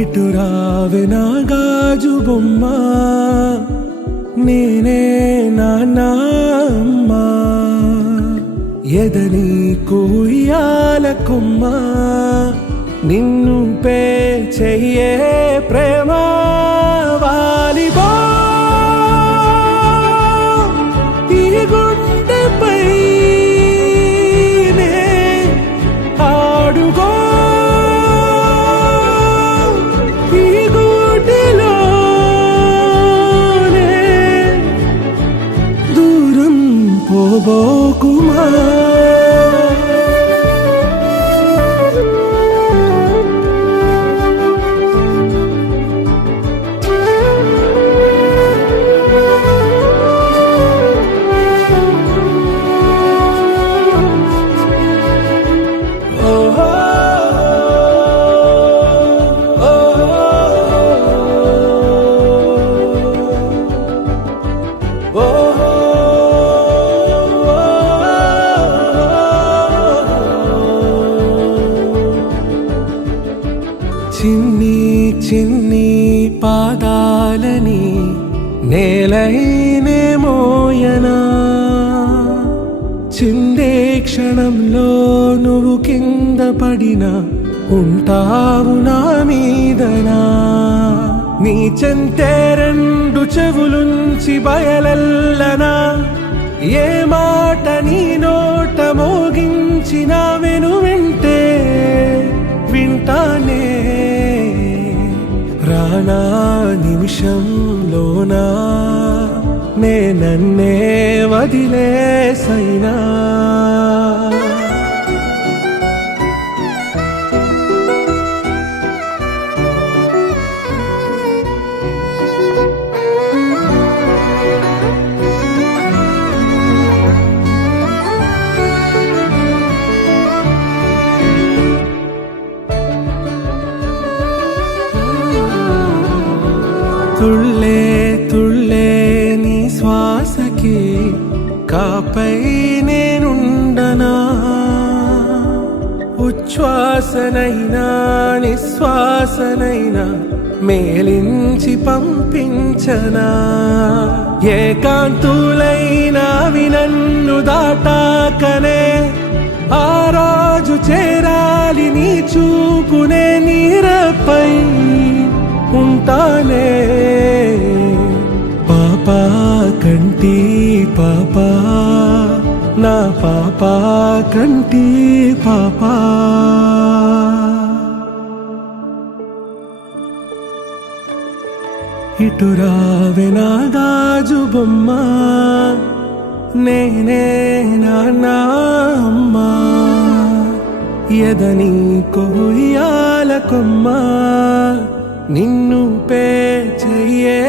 ఇటు రావే నా గాజు బొమ్మ, నేనే నాన్న అమ్మ. ఎదని కూయాల కొమ్మ, నిన్ను పే చెయ్యే ప్రేమ వాలిబో. ఈ గుండెపై నే ఆడుగో, ఈ గూటిలోనే దూరం పోబోకుమా. చిన్ని చిన్ని పాదాలని నేలైనే మోయనా, చిందే క్షణంలో నువ్వు కింద పడినా ఉంటావు నా మీదనా. నీ చెంతే రెండు చెవులుంచి బయలెల్లనా, ఏ మాట నీ నోట మోగించిన వెను వింటే వింటానే. రానా నిమిషంలోనా నే నన్నే వదిలేసైనా. తుళ్ళే తుళ్ళే నీ శ్వాసకి కాపై నేనుండనా, ఉచ్ఛ్వాసనైనా నిశ్వాసనైనా మేలించి పంపించనా. ఏకాంతులైనా నన్ను దాటాకనే ఆ రాజు చేరాలి నీ చూపునే నీరపై ఉంటానే. పాపా కంటి పాపా, నా పాపా కంటి పాపా. ఇటు రావే నా గాజు బొమ్మ, నేనే నాన్న అమ్మ. ఎదని కొయ్యాల కొమ్మ, నిన్ను పే చెయ్యే